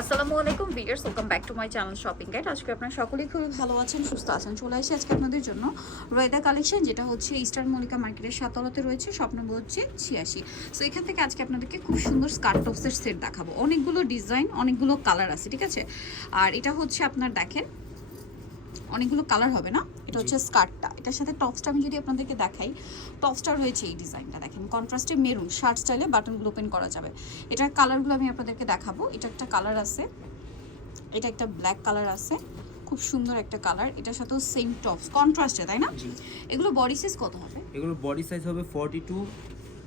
আসসালামু আলাইকুম viewers welcome back to my channel shopping guide আজকে আপনারা সকলেই খুবই ভালো আছেন, সুস্থ আছেন। চলে আসি আজকে আপনাদের জন্য রয়দা কালেকশন যেটা হচ্ছে ইস্টার্ন মল্লিকা মার্কেটের সাতলাতে রয়েছে, স্বপ্ন হচ্ছে ছিয়াশি। সো এখান থেকে আজকে আপনাদেরকে খুব সুন্দর স্কার্ট টপসের সেট দেখাবো। অনেকগুলো ডিজাইন অনেকগুলো কালার আছে, ঠিক আছে? আর এটা হচ্ছে আপনার দেখেন অনেকগুলো কালার হবে না? এটা হচ্ছে স্কার্টটা এটার সাথে টপসটা আমি যদি আপনাদেরকে দেখাই টপসটা রয়েছে এই ডিজাইনটা দেখেন। কন্ট্রাস্টে মেরুন শার্ট স্টাইলে বাটনগুলো ওপেন করা যাবে। এটার কালারগুলো আমি আপনাদেরকে দেখাবো। এটা একটা কালার আছে। এটা একটা ব্ল্যাক কালার আছে। খুব সুন্দর একটা কালার এটার সাথেও সেম টপস কন্ট্রাস্টে তাই না? এগুলো বডি সাইজ কত হবে? এগুলো বডি সাইজ হবে 42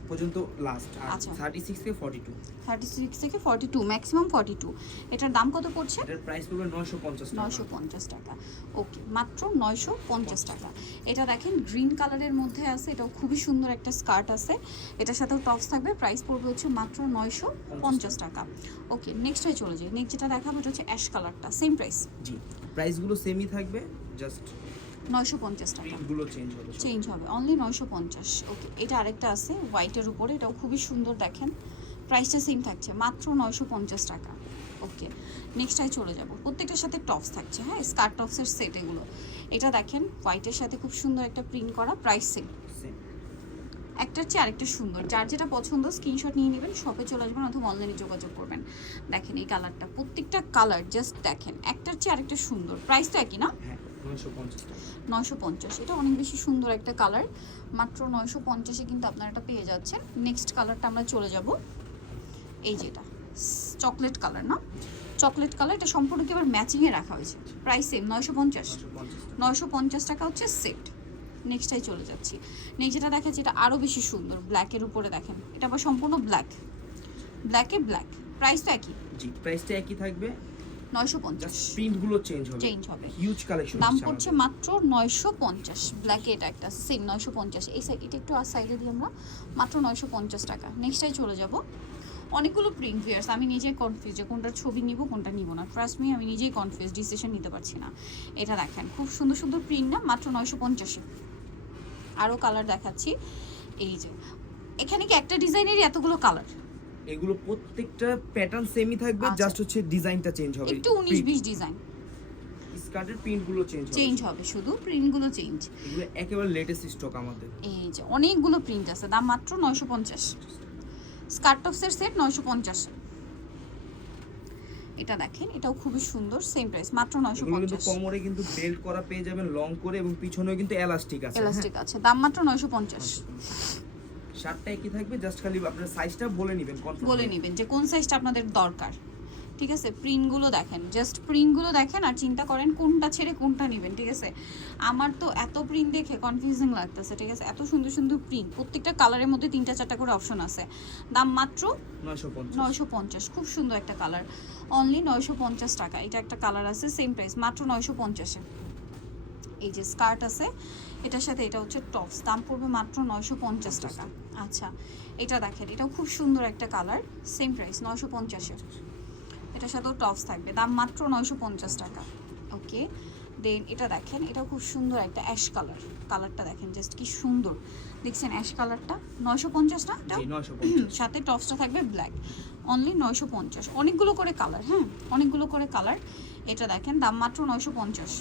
পর্যন্ত লাস্ট আর আচ্ছা। 36 থেকে 42 থার্টি সিক্স থেকে forty two maximum forty two এটার দাম কত পড়ছে? এটার প্রাইস পড়বে 950 টাকা। নয়শো পঞ্চাশ টাকা। ওকে মাত্র নয়শো পঞ্চাশ টাকা। এটা দেখেন গ্রিন কালারের মধ্যে আছে এটাও খুবই সুন্দর একটা স্কার্ট আছে। এটার সাথেও টপস থাকবে প্রাইস পড়বে হচ্ছে মাত্র নয়শো পঞ্চাশ টাকা। ওকে নেক্সটে চলে যাই। নেক্সট যেটা দেখাবো এটা হচ্ছে অ্যাশ কালারটা সেম প্রাইস জি প্রাইসগুলো সেমই থাকবে জাস্ট নয়শো পঞ্চাশ টাকা। চেঞ্জ হবে অনলি নয়শো পঞ্চাশ। ওকে এটা আরেকটা আছে হোয়াইটের উপরে। এটাও খুবই সুন্দর দেখেন। প্রাইসটা সেম থাকছে মাত্র নয়শো পঞ্চাশ টাকা। ওকে নেক্সটাই চলে যাব। প্রত্যেকটার সাথে টপস থাকছে হ্যাঁ? স্কার্ট টপসের সেট এগুলো। এটা দেখেন হোয়াইটের সাথে খুব সুন্দর একটা প্রিন্ট করা প্রাইস সেম একটার চেয়ে আরেকটা সুন্দর। যার যেটা পছন্দ স্ক্রিনশট নিয়ে নেবেন শপে চলে আসবেন অথবা অনলাইনে যোগাযোগ করবেন। দেখেন এই কালারটা প্রত্যেকটা কালার জাস্ট দেখেন একটার চেয়ে আরেকটা সুন্দর। প্রাইস তো একই না? হ্যাঁ। 950 টাকা নয়শো পঞ্চাশ এটা অনেক বেশি সুন্দর একটা কালার মাত্র নয়শো পঞ্চাশে কিন্তু আপনারা এটা পেয়ে যাচ্ছেন। নেক্সট কালারটা আমরা চলে যাব। এই যেটা চকলেট কালার না? চকলেট কালার এটা সম্পূর্ণ কি আবার ম্যাচিংয়ে রাখা হয়েছে? প্রাইস সেম নয়শো পঞ্চাশ। 950 টাকা। নয়শো পঞ্চাশ টাকা হচ্ছে সেট নেক্সটটাই চলে যাচ্ছি। নেক্সট যেটা দেখাচ্ছি এটা আরও বেশি সুন্দর ব্ল্যাকের উপরে দেখেন। এটা আবার সম্পূর্ণ ব্ল্যাক ব্ল্যাকে ব্ল্যাক প্রাইস তো একই। জি প্রাইসটা একই থাকবে। চেঞ্জ হবে। চেঞ্জ হবে। হিউজ কালেকশন দাম পড়ছে মাত্র নয়শো পঞ্চাশ। ব্ল্যাকে এটা একটা সেম নয়শো পঞ্চাশ। এই সাইড এটা একটু আর সাইডে দিই আমরা। মাত্র নয়শো পঞ্চাশ টাকা। নেক্সটাই চলে যাব। অনেকগুলো প্রিন্ট ভিয়ার্স আমি নিজেই কনফিউজ যে কোনটার ছবি নিব কোনটা নিব না। ট্রাস্ট মি আমি নিজেই কনফিউজ ডিসিশন নিতে পারছি না। এটা দেখেন খুব সুন্দর সুন্দর প্রিন্ট না মাত্র নয়শো পঞ্চাশে। আরও কালার দেখাচ্ছি। এই যে এখানে কি একটা ডিজাইনেরই এতগুলো কালার এগুলো প্রত্যেকটা প্যাটার্ন সেমই থাকবে আচ্ছা। জাস্ট হচ্ছে ডিজাইনটা চেঞ্জ হবে। একটু উনিশ বিশ ডিজাইন স্কার্টের প্রিন্টগুলো চেঞ্জ হবে। চেঞ্জ হবে শুধু প্রিন্টগুলো চেঞ্জ এগুলো একেবারে লেটেস্ট স্টক আমাদের। এই যে অনেকগুলো প্রিন্ট আছে দাম মাত্র নয়শো পঞ্চাশ। স্কার্ট টপসের সেট নয়শো পঞ্চাশ। এটা দেখেন এটাও খুবই সুন্দর সেম প্রাইস মাত্র নয়শো এগুলো কিন্তু কোমরে কিন্তু বেল্ট করা পেয়ে যাবেন লং করে এবং পিছনেও কিন্তু এলাস্টিক আছে হ্যাঁ। এলাস্টিক আছে দাম মাত্র নয়শো পঞ্চাশ। শার্টটা একই থাকবে জাস্ট খালি আপনার সাইজটা বলে নেবেন বলে নেবেন যে কোন সাইজটা আপনাদের দরকার। ঠিক আছে? প্রিন্টগুলো দেখেন জাস্ট প্রিন্টগুলো দেখেন আর চিন্তা করেন কোনটা ছেড়ে কোনটা নেবেন ঠিক আছে? আমার তো এত প্রিন্ট দেখে কনফিউজিং লাগতেছে ঠিক আছে? এত সুন্দর সুন্দর প্রিন্ট প্রত্যেকটা কালারের মধ্যে তিনটা চারটা করে অপশন আছে। দাম মাত্র নয়শো পঞ্চাশ। খুব সুন্দর একটা কালার অনলি নয়শো পঞ্চাশ টাকা এটা একটা কালার আছে সেম প্রাইস মাত্র নয়শো পঞ্চাশে। এই যে স্কার্ট আছে এটার সাথে এটা হচ্ছে টপস দাম পড়বে মাত্র নয়শো পঞ্চাশ টাকা। আচ্ছা এটা দেখেন এটাও খুব সুন্দর একটা কালার সেম প্রাইস নয়শো পঞ্চাশের। এটার সাথেও টপস থাকবে দাম মাত্র নয়শো পঞ্চাশ টাকা। ওকে দেন এটা দেখেন এটাও খুব সুন্দর একটা অ্যাশ কালার কালারটা দেখেন জাস্ট কি সুন্দর। দেখছেন অ্যাশ কালারটা নয়শো পঞ্চাশ না এটা জি 950 সাথে টপসটা থাকবে ব্ল্যাক অনলি নয়শো পঞ্চাশ। অনেকগুলো করে কালার হ্যাঁ অনেকগুলো করে কালার এটা দেখেন দাম মাত্র নয়শো পঞ্চাশ।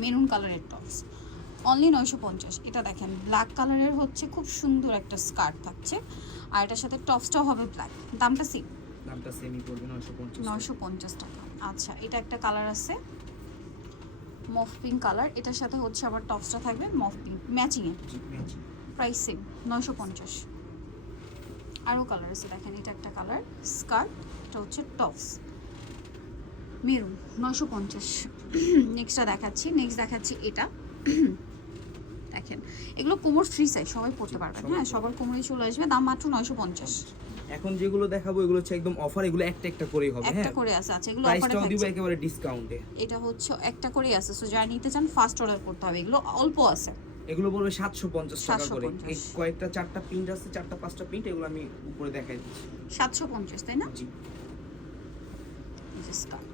মেরুন কালারের টপস। অনলি নয়শো পঞ্চাশ। এটা দেখেন ব্ল্যাক কালারের হচ্ছে খুব সুন্দর একটা স্কার্ট থাকছে। আর এটার সাথে টপসটাও হবে ব্ল্যাক দামটা সেম দামটা সেমই পড়বে 950 নয়শো পঞ্চাশ টাকা। আচ্ছা এটা একটা কালার আছে। Mauve pink colour. এটার সাথে হচ্ছে আবার টপসটা থাকবে মফ পিঙ্ক ম্যাচিংয়ে প্রাইস সেম নয়শো পঞ্চাশ। আরও কালার আছে দেখেন এটা একটা কালার। স্কার্ট এটা হচ্ছে টপস। মেরুন নয়শো পঞ্চাশ। নেক্সটটা দেখাচ্ছি নেক্সট দেখাচ্ছি এটা। দেখেন এগুলো কোমর ফ্রি সাইজ সবাই পড়তে পারবেন। হ্যাঁ সবার কোমরেই চলে আসবে দাম মাত্র নয়শো পঞ্চাশ। এখন যেগুলো দেখাবো এগুলো হচ্ছে একদম অফার এগুলো একটা একটা করেই হবে একটা হ্যাঁ? করে আছে আচ্ছা এগুলো অফারে প্রাইসটাও দিব একেবারে ডিসকাউন্টে এটা হচ্ছে একটা করেই আছে সো যারা নিতে চান ফার্স্ট অর্ডার করতে হবে। এগুলো অল্প আছে। এগুলো পড়বে 750 টাকা করে। 750 এই কয়েকটা চারটা প্রিন্ট আছে চারটা পাঁচটা প্রিন্ট এগুলো আমি উপরে দেখাই দিচ্ছি। সাতশো পঞ্চাশ তাই না? জি।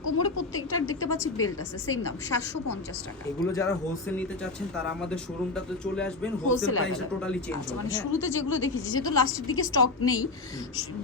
কোমরে প্রত্যেকটার দেখতে পাচ্ছি বেল্ট আছে সেম দাম সাতশো পঞ্চাশ টাকা। এগুলো যারা হোলসেল নিতে চাচ্ছেন তারা আমাদের শোরুমটাতে চলে আসবেন হোলসেল প্রাইসটা টোটালি চেঞ্জ হবে মানে হ্যাঁ? শুরুতে যেগুলো দেখেছি যেহেতু লাস্টের দিকে স্টক নেই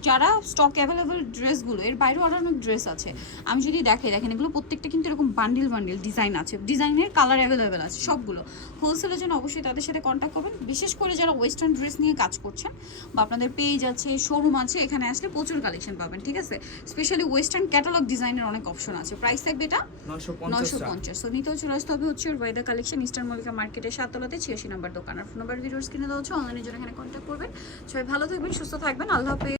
যারা স্টক অ্যাভেলেবল ড্রেসগুলো এর বাইরেও আরও অনেক ড্রেস আছে। আমি যদি দেখাই দেখেন এগুলো প্রত্যেকটা কিন্তু এরকম বান্ডিল বান্ডিল ডিজাইন আছে। ডিজাইনের কালার অ্যাভেলেবেল আছে সবগুলো। হোলসেলের জন্য অবশ্যই তাদের সাথে কন্ট্যাক্ট করবেন। বিশেষ করে যারা ওয়েস্টার্ন ড্রেস নিয়ে কাজ করছেন বা আপনাদের পেজ আছে শোরুম আছে এখানে আসলে প্রচুর কালেকশন পাবেন ঠিক আছে? স্পেশালি ওয়েস্টার্ন ক্যাটালগ ডিজাইনের অনেক অপশন আছে। প্রাইস থাকবে এটা 950 নয়শো টাকা। পঞ্চাশ। তো নিতেও চলে আসতে হবে হচ্ছে ওয়েদার কালেকশন ইস্টার্ন মল্লিকা মার্কেটের সাততলাতে ছিয়াশি নাম্বার দোকান। আর ফোন নাম্বার ভিডিওর কিনে দেওয়া হচ্ছে অনলাইনের জন্য এখানে কন্ট্যাক্ট করবেন। সবাই ভালো থাকবেন সুস্থ থাকবেন। আল্লাহ হাফেজ।